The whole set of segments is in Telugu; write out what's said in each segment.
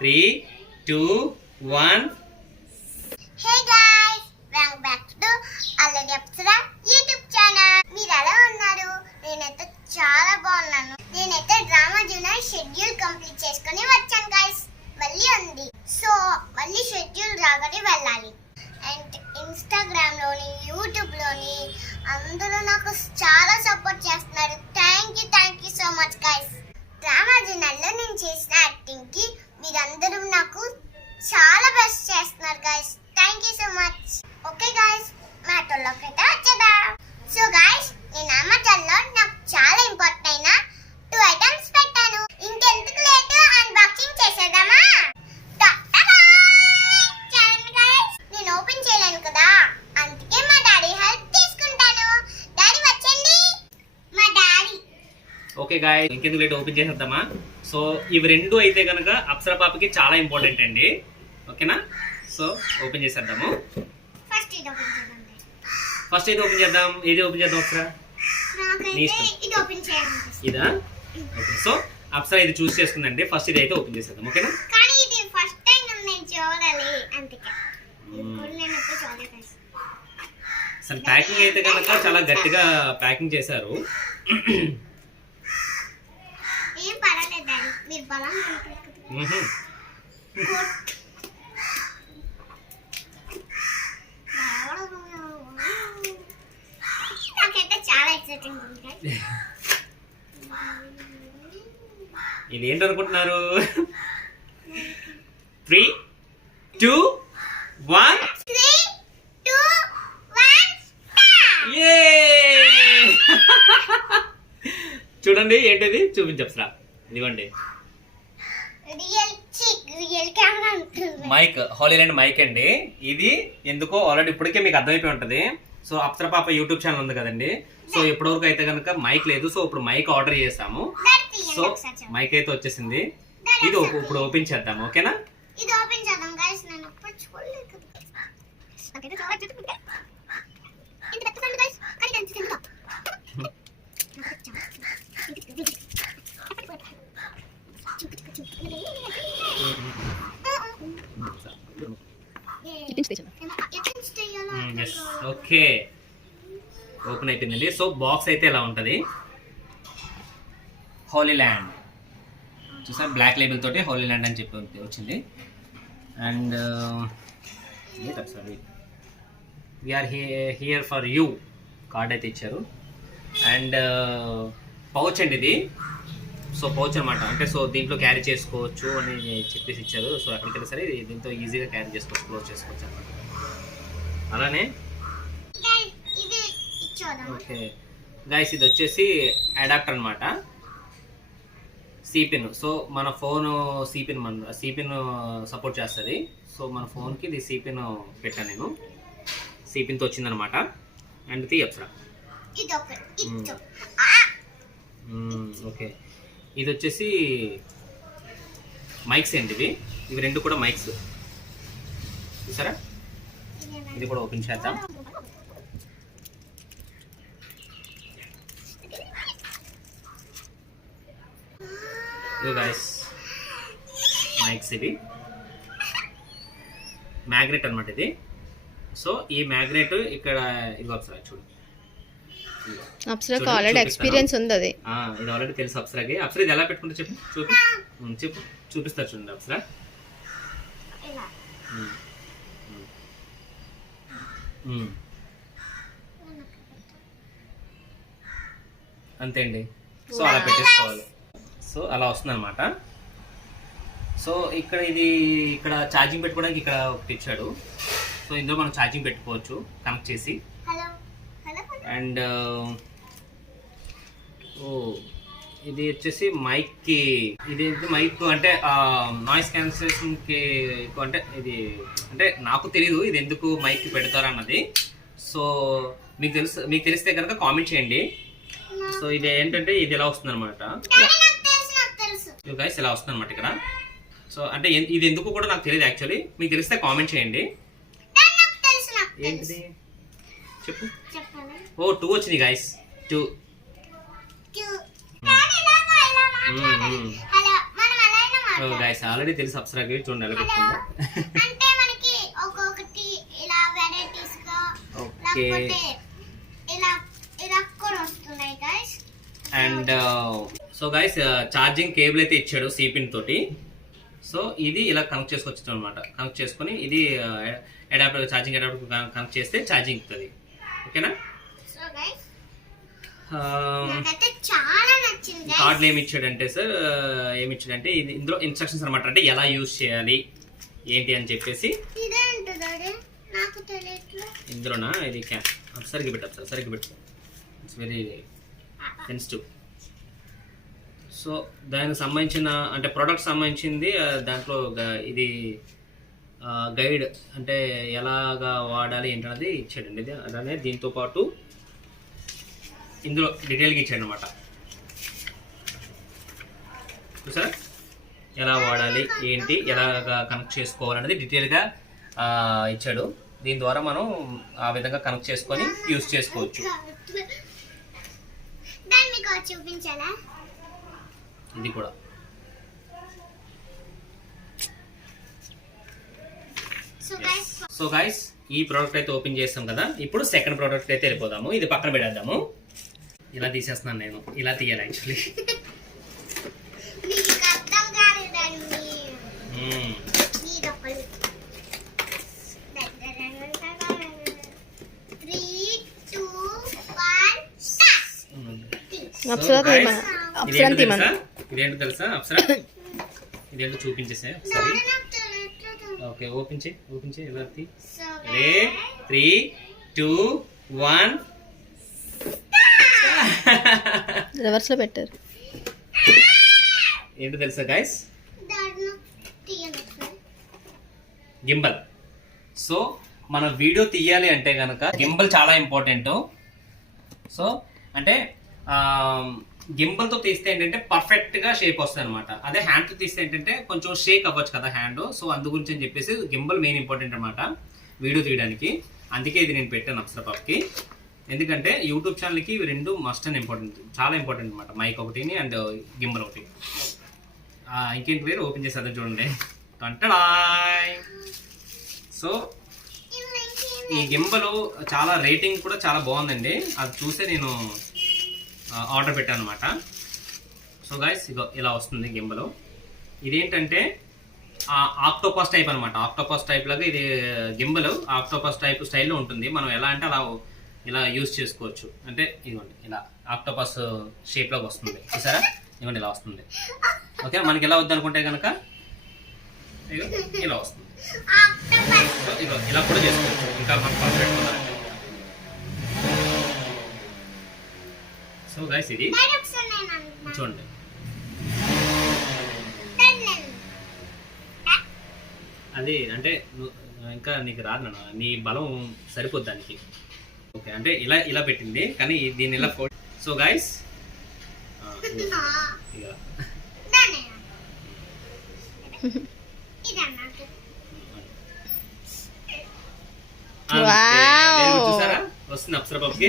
3, 2, 1. Hey guys, welcome back to Already Apsara YouTube channel. మీరు ఎలా ఉన్నారు? నేనైతే చాలా బాగున్నాను. నేనైతే డ్రామా జూనియర్ షెడ్యూల్ కంప్లీట్ చేసుకొని వచ్చాను గైస్. మళ్ళీ ఉంది. సో మళ్ళీ షెడ్యూల్ రాగానే వెళ్ళాలి. అండ్ ఇన్స్టాగ్రామ్ లోని యూట్యూబ్ లోని అందరూ నాకు చాలా సపోర్ట్ చేస్తున్నారు. Thank you so much guys. Drama జూనియర్లో నేను చేసిన యాక్టింగ్ కి మీరందరూ నాకు చాలా బెస్ట్ చేస్తున్నారు guys. Thank you so much. Okay guys, మ్యాటర్లోకి అయితే వచ్చేద్దాం. సో గైస్, నేను అమెజాన్లో నాకు చాలా ఇంపార్టెంట్ అయిన 2 ఐటమ్స్ పెట్టాను. ఇంకెందుకు లేట్, అన్బాక్సింగ్ చేసేద్దామా? నేను ఓపెన్ చేయలేను కదా, అందుకే మా డాడీ హెల్ప్ తీసుకుంటాను. డాడీ వచ్చండి. మా డాడీ. ఓకే గాయ్స్, ఇంకెందుకు లేట్ ఓపెన్ చేసేద్దామా? సో ఇవి రెండు అయితే కనుక అప్సర పాపకి చాలా ఇంపార్టెంట్ అండి. ఓకేనా? సో ఓపెన్ చేసేద్దాము. ఫస్ట్ ఇది ఓపెన్ చేద్దాం. ఏది ఓపెన్ చేద్దాం అప్సర? ఇది ఓపెన్ చేయాలి. ఇదా? ఓకే. సో అప్సర ఇది చూస్ చేసుకుందండి. ఫస్ట్ ఇది అయితే ఓపెన్ చేసేద్దాం. ఓకేనా? కానీ ఇది ఫస్ట్ టైం నేను చూడాలి, అందుకే నేను ఎప్పుడు చూడలేదు. అసలు ప్యాకింగ్ అయితే కనుక చాలా గట్టిగా ప్యాకింగ్ చేశారు. ఏం పర్వాలేదు డాడీ, మీరు బలం నాకైతే చాలా ఎక్సైటింగ్ ఉంది. ఇది ఏంటనుకుంటున్నారు? 3, 2, 1. 3, 2, 1 చూడండి ఏంటిది, చూపించప్సరా. ఇదిగోండి రియల్ కెమెరా ఉంటుంది. మైక్, హాలీలాండ్ మైక్ అండి. ఇది ఎందుకో ఆల్రెడీ ఇప్పటికే మీకు అర్థమైపోయి ఉంటది. సో అప్సర పాప యూట్యూబ్ ఛానల్ ఉంది కదండి. సో ఇప్పటివరకు అయితే కనుక మైక్ లేదు. సో ఇప్పుడు మైక్ ఆర్డర్ చేసాము. సో మైక్ అయితే వచ్చేసింది. ఇది ఇప్పుడు ఓపెన్ చేద్దాం. ఓకేనా? ఇది ఓపెన్ చేద్దాం గైస్. నేను ఎప్పుడు చూడలేదు కదా. నాకైతే చాలా ఎక్సైటింగ్ ఉంది. ఇంత పెద్ద సౌండ్ గైస్, కానీ ఎంత చిన్నగా. ఓకే, ఓపెన్ అయిపోయిందండి. సో బాక్స్ అయితే ఇలా ఉంటుంది. హాలీలాండ్ చూసారు, బ్లాక్ లేబుల్ తోటి హాలీలాండ్ అని చెప్పి వచ్చింది. And we are here for you card అయితే ఇచ్చారు. అండ్ పౌచ్ అండి ఇది. సో పౌచ్ అనమాట, అంటే సో దీంట్లో క్యారీ చేసుకోవచ్చు అని చెప్పేసి ఇచ్చారు. సో ఎక్కడికైనా సరే దీంతో ఈజీగా క్యారీ చేసుకోవచ్చు, క్లోజ్ చేసుకోవచ్చు అనమాట. అలానే ఓకే గైస్, ఇది వచ్చేసి అడాప్టర్ అనమాట, సిపిన్. సో మన ఫోన్ సిపిన్ సపోర్ట్ చేస్తుంది. సో మన ఫోన్కి ఇది సిపిన్ పెట్టాను నేను. సిపిన్తో వచ్చిందనమాట. అండ్ ఇది అప్సరా. ఓకే, ఇది వచ్చేసి మైక్స్ అండి. ఇవి రెండు కూడా మైక్స్ చూసారా. ఇది కూడా ఓపెన్ చేద్దాం. ఇది గైస్ మైక్స్, ఇది మ్యాగ్నెట్ అనమాట ఇది. సో ఈ మ్యాగ్నెట్ ఇక్కడ ఇది ఒకసారి చూడు. అప్సరాకి ఆల్రెడీ ఎక్స్పీరియన్స్ ఉంది అది. ఇది ఆల్రెడీ తెలుసు అప్సరాకి. అప్సరా ఇది ఎలా పెట్టుకుంటే చెప్పు చూపిస్తారు చూడండి అప్సరా. అంతే అండి. సో అలా పెట్టేసుకోవాలి. సో అలా వస్తుంది అనమాట. సో ఇక్కడ ఛార్జింగ్ పెట్టుకోవడానికి ఇక్కడ ఒకటి ఇచ్చాడు. సో ఇందులో మనం ఛార్జింగ్ పెట్టుకోవచ్చు కనెక్ట్ చేసి. అండ్ ఇది వచ్చేసి మైక్కి, ఇది మైక్ అంటే నాయిస్ క్యాన్సిలేషన్కి అంటే ఇది అంటే నాకు తెలీదు ఇది ఎందుకు మైక్కి పెడతారు అన్నది. సో మీకు తెలిస్తే కనుక కామెంట్ చేయండి. సో ఇది ఏంటంటే ఇది ఎలా వస్తుంది అనమాట గైస్, ఇలా వస్తుంది అనమాట ఇక్కడ. సో అంటే ఇది ఎందుకు కూడా నాకు తెలియదు యాక్చువల్లీ. మీకు తెలిస్తే కామెంట్ చేయండి. ఏంటిది చెప్పు. 2 వచ్చింది గైస్, 2. గైస్ ఆల్రెడీ తెలిసి అప్సరా గేట్ చూడండి ఎలా పెట్టుకుందో. అంటే మనకి ఒక్కొక్కటి ఇలా వెరైటీస్ గా ఓకే లేకపోతే ఇలా ఇలా కూడా వస్తున్నాయి guys. And so guys charging cable అయితే ఇచ్చాడు సి పిన్ తోటి. సో ఇది ఇలా కనెక్ట్ చేసుకోవచ్చు అనమాట. కనెక్ట్ చేసుకొని ఇది అడాప్టర్ ఛార్జింగ్ అడాప్టర్ కనెక్ట్ చేస్తే ఛార్జింగ్ ఇస్తుంది. ఓకేనా? సో గైస్ నాకైతే చాలా నచ్చింది. కార్డులో ఏమి ఇచ్చాడంటే సార్ ఏమి ఇచ్చాడంటే ఇది ఇందులో ఇన్స్ట్రక్షన్స్ అనమాట. అంటే ఎలా యూజ్ చేయాలి ఏంటి అని చెప్పేసి. ఇదేంటది నాకు తెలియట్లేదు. ఇందులోనా ఇది సరిగ్గా పెట్టు సార్, సరిగ్గా పెట్టు. It's very sensitive. సో దానికి సంబంధించిన అంటే ప్రోడక్ట్ సంబంధించింది దాంట్లో ఇది గైడ్ అంటే ఎలాగా వాడాలి ఏంటనేది ఇచ్చాడండి. ఇది అలానే దీంతో పాటు ఇందులో డీటెయిల్గా ఇచ్చాడు అనమాట. చూసారా ఎలా వాడాలి ఏంటి ఎలాగా కనెక్ట్ చేసుకోవాలనేది డీటెయిల్గా ఇచ్చాడు. దీని ద్వారా మనం ఆ విధంగా కనెక్ట్ చేసుకొని యూజ్ చేసుకోవచ్చు. దాన్ని మీకు చూపించాలా? ఇది కూడా సో గైస్ ఈ ప్రోడక్ట్ అయితే ఓపెన్ చేస్తాం కదా. ఇప్పుడు సెకండ్ ప్రోడక్ట్ అయితే వెళ్ళిపోదాము. ఇది పక్కన పెట్టేద్దాము. ఇలా తీసేస్తున్నాను నేను. ఇలా తీయాలి యాక్చువల్లీ. ఇదేంటో తెలుసా అప్సరా? ఇదేంటో చూపించేసా ఒకసారి. ఓకే ఓపెన్ చేయి ఇలా తీ. 3, 2, 1 రివర్స్ లో పెట్టారు. ఏంటో తెలుసా గైస్? గింబల్. సో మనం వీడియో తీయాలి అంటే కనుక గింబల్ చాలా ఇంపార్టెంట్. సో అంటే గింబల్ తో తీస్తే ఏంటంటే పర్ఫెక్ట్ గా షేప్ వస్తుంది అనమాట. అదే హ్యాండ్ తో తీస్తే ఏంటంటే కొంచెం షేక్ అవ్వచ్చు కదా హ్యాండ్. సో అందు గురించి అని చెప్పేసి గింబల్ మెయిన్ ఇంపార్టెంట్ అనమాట వీడియో తీయడానికి. అందుకే ఇది నేను పెట్టాను అప్సరా పాప్కి. ఎందుకంటే యూట్యూబ్ ఛానల్కి ఇవి రెండు మస్ట్ అండ్ ఇంపార్టెంట్, చాలా ఇంపార్టెంట్ అనమాట. మైక్ ఒకటి అండ్ గింబల్ ఒకటి. ఇంకేంటి వేరు ఓపెన్ చేసి అదే చూడండి. సో ఈ గింబల్ చాలా రేటింగ్ కూడా చాలా బాగుందండి. అది చూసే నేను ఆర్డర్ పెట్టాను అనమాట. సో గైస్ ఇగో ఇలా వస్తుంది గింబల్. ఇదేంటంటే ఆక్టోపస్ టైప్ అనమాట. ఆక్టోపస్ టైప్ లాగా ఇది గింబల్ ఆక్టోపస్ టైప్ స్టైల్లో ఉంటుంది. మనం ఎలా అంటే అలా ఇలా యూజ్ చేసుకోవచ్చు. అంటే ఇదిగోండి ఇలా ఆక్టోపస్ షేప్ లాగా వస్తుంది. చూసారా? ఇదిగోండి ఇలా వస్తుంది. ఓకే మనకి ఎలా వద్దు అనుకుంటే కనుక ఇలా వస్తుంది. ఇగో ఇలా కూడా చేసుకోవచ్చు. ఇంకా మనం పర్ఫెక్ట్ ఉండాలంటే. సో గైస్ ఇది చూడండి. అది అంటే ఇంకా నీకు రాదు నాన్న, నీ బలం సరిపోద్ది దానికి. ఓకే అంటే ఇలా ఇలా పెట్టింది కానీ దీన్ని ఇలా ఫోల్డ్. సో గైస్ చూసారా వస్తుంది అప్సరా పాప్కి.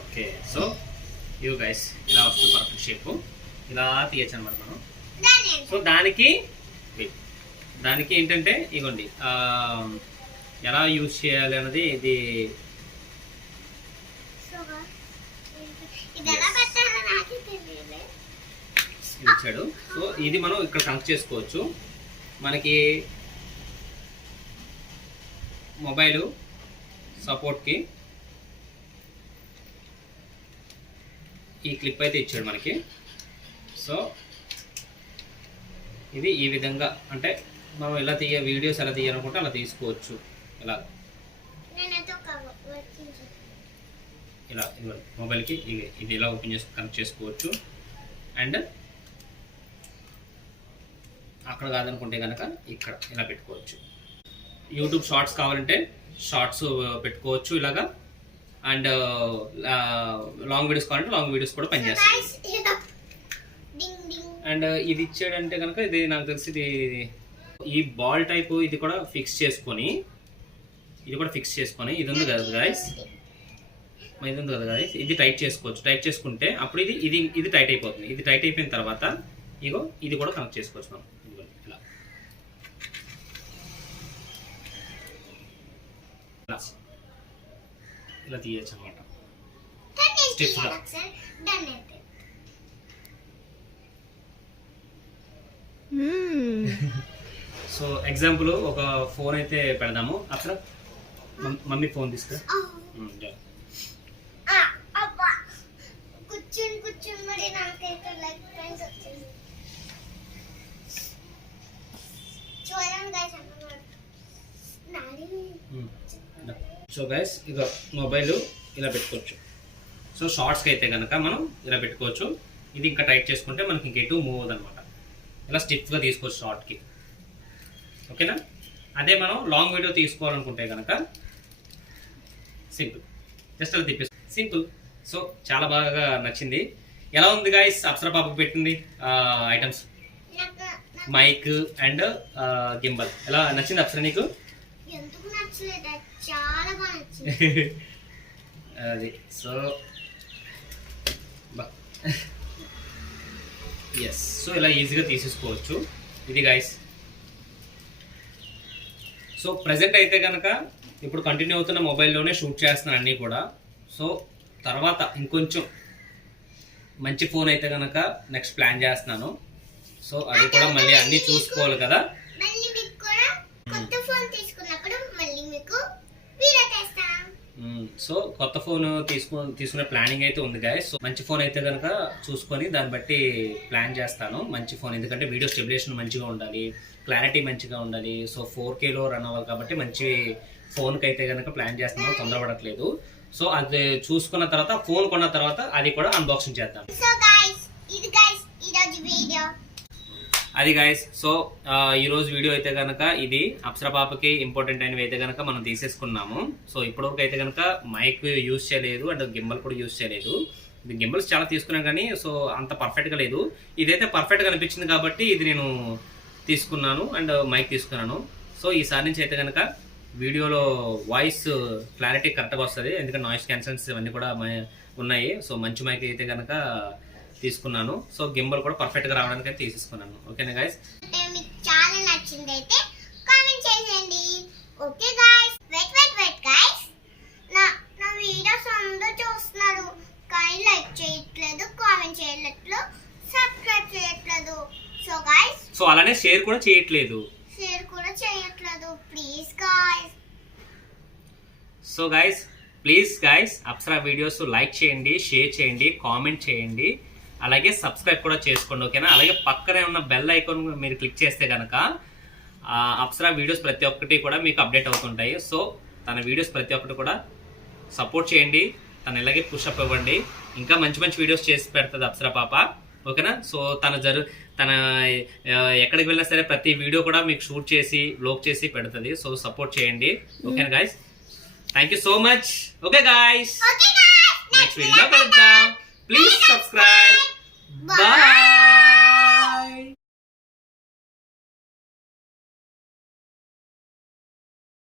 ఓకే సో ఇవి గైస్ ఇలా వస్తుంది పర్ఫెక్ట్ షేప్. ఇలా తీయచ్చు అనమాట మనం. సో దానికి ఏంటంటే ఇగోండి ఎలా యూజ్ చేయాలి అన్నది ఇది ఇచ్చాడు. సో ఇది మనం ఇక్కడ కనెక్ట్ చేసుకోవచ్చు. మనకి మొబైల్ సపోర్ట్కి ఈ క్లిప్ అయితే ఇచ్చాడు మనకి. సో ఇది ఈ విధంగా అంటే మనం ఎలా వీడియోస్ ఎలా తీయాలనుకుంటే అలా తీసుకోవచ్చు. ఇలా ఇలా మొబైల్కి ఇది ఇలా ఓపెన్ చేసి కనెక్ట్ చేసుకోవచ్చు. అండ్ అక్కడ కాదనుకుంటే కనుక ఇక్కడ ఇలా పెట్టుకోవచ్చు. యూట్యూబ్ షార్ట్స్ కావాలంటే షార్ట్స్ పెట్టుకోవచ్చు ఇలాగా. అండ్ లాంగ్ వీడియోస్ కావాలంటే లాంగ్ వీడియోస్ కూడా పనిచేస్తాయి. అండ్ ఇది ఇచ్చాడంటే కనుక ఇది నాకు తెలిసి ఇది ఈ బాల్ టైప్ ఇది కూడా ఫిక్స్ చేసుకొని ఇది ఉంది కదా గైస్. ఇది ఉంది కదా guys, ఇది టైట్ చేసుకోవచ్చు. టైట్ చేసుకుంటే అప్పుడు ఇది టైట్ అయిపోతుంది. ఇది టైట్ అయిపోయిన తర్వాత ఇగో ఇది కూడా కనెక్ట్ చేసుకోవచ్చు మనం. ఇదిగో ఇలా ఇలా తీయచ్చు అనమాట. స్టిఫ్ గా. సో ఎగ్జాంపుల్ ఒక ఫోన్ అయితే పెడదాము. అక్కడ మమ్మీ ఫోన్ తీసుకురా. కూర్చొని మరి నాకైతే లైక్ ఫ్రెండ్స్ వచ్చింది. చూడండి గైస్ సో గైస్ ఇక మొబైల్ ఇలా పెట్టుకోవచ్చు. సో షార్ట్స్కి అయితే కనుక మనం ఇలా పెట్టుకోవచ్చు. ఇది ఇంకా టైట్ చేసుకుంటే మనకి ఇంకెటు మూవ్ అవ్వదు అనమాట. ఇలా స్టిఫ్గా తీసుకోవచ్చు షార్ట్కి. ఓకేనా? అదే మనం లాంగ్ వీడియో తీసుకోవాలనుకుంటే కనుక సింపుల్, జస్ట్ అలా తిప్పేసి సింపుల్. సో చాలా బాగా నచ్చింది. ఎలా ఉంది గైస్ అప్సరా పాపకు పెట్టింది ఐటమ్స్? మైక్ అండ్ గింబల్ ఎలా నచ్చింది అప్సరా నీకు? ఎందుకు నచ్చలేదు, చాలా బాగా నచ్చింది. అది సో ఎస్. సో ఇలా ఈజీగా తీసేసుకోవచ్చు. ఇది గైస్. సో ప్రజెంట్ అయితే కనుక ఇప్పుడు కంటిన్యూ అవుతున్న మొబైల్లోనే షూట్ చేస్తున్నాను అన్నీ కూడా. సో తర్వాత ఇంకొంచెం మంచి ఫోన్ అయితే కనుక నెక్స్ట్ ప్లాన్ చేస్తున్నాను. సో అది కూడా మళ్ళీ అన్నీ చూసుకోవాలి కదా. మళ్ళీ మీకు కూడా కొత్త ఫోన్ తీసుకున్నప్పుడు మళ్ళీ మీకు వీడియో చేస్తాను. సో కొత్త ఫోన్ తీసుకునే ప్లానింగ్ అయితే ఉంది గాయస్. సో మంచి ఫోన్ అయితే కనుక చూసుకొని దాన్ని బట్టి ప్లాన్ చేస్తాను. మంచి ఫోన్, ఎందుకంటే వీడియో స్టెబిలేషన్ మంచిగా ఉండాలి, క్లారిటీ మంచిగా ఉండాలి. సో 4Kలో రన్ అవ్వాలి కాబట్టి మంచి ఫోన్కి అయితే కనుక ప్లాన్ చేస్తున్నాను, తొందరపడట్లేదు. సో అది చూసుకున్న తర్వాత ఫోన్ కొన్న తర్వాత అది కూడా అన్బాక్సింగ్ చేద్దాం. సో గైస్ ఇది గైస్ ఈరోజు వీడియో అది గైస్. సో ఈరోజు వీడియో అయితే కనుక ఇది అప్సరా పాపకి ఇంపార్టెంట్ అయినవి అయితే కనుక మనం తీసేసుకున్నాము. సో ఇప్పటివరకు అయితే కనుక మైక్ యూజ్ చేయలేదు అండ్ గింబల్ కూడా యూజ్ చేయలేదు. ఇది గింబల్స్ చాలా తీసుకున్నాను కానీ సో అంత పర్ఫెక్ట్గా లేదు. ఇదైతే పర్ఫెక్ట్గా అనిపించింది కాబట్టి ఇది నేను తీసుకున్నాను అండ్ మైక్ తీసుకున్నాను. సో ఈసారి నుంచి అయితే కనుక వీడియోలో వాయిస్ క్లారిటీ కరెక్ట్గా వస్తుంది, ఎందుకంటే నాయిస్ క్యాన్సల్స్ ఇవన్నీ కూడా ఉన్నాయి. సో మంచి మైక్ అయితే కనుక తీసుకున్నాను. సో గింబల్ కూడా పర్ఫెక్ట్గా రావడానికి అయితే తీసేసుకున్నాను. ఓకేనా గైస్? మీకు చాలా నచ్చింది అయితే కామెంట్ చేయండి. Okay guys, wait guys. నా వీడియోస్ అందరూ చూస్తున్నారు కానీ లైక్ చేయట్లేదు, కామెంట్ చేయట్లేదు, సబ్స్క్రైబ్ చేయట్లేదు. సో గైస్, సో అలానే షేర్ కూడా చేయట్లేదు. Please guys. So guys please guys Apsara videos like చేయండి, షేర్ చేయండి, కామెంట్ చేయండి, అలాగే సబ్స్క్రైబ్ కూడా చేసుకోండి. ఓకేనా? అలాగే పక్కనే ఉన్న బెల్ ఐకాన్ మీరు క్లిక్ చేస్తే కనుక అప్సరా వీడియోస్ ప్రతి ఒక్కటి కూడా మీకు అప్డేట్ అవుతుంటాయి. సో తన వీడియోస్ ప్రతి ఒక్కటి కూడా సపోర్ట్ చేయండి, తను ఇలాగే పుషప్ ఇవ్వండి. ఇంకా మంచి మంచి వీడియోస్ చేసి పెడుతుంది అప్సరా పాప. ఓకేనా? సో తన ఎక్కడికి వెళ్ళినా సరే ప్రతి వీడియో కూడా మీకు షూట్ చేసి వ్లాగ్ చేసి పెడుతుంది. సో సపోర్ట్ చేయండి. ఓకేనా guys? Thank you so much. Okay guys, next వీడియోలో కలుద్దాం. Please subscribe. బాయ్.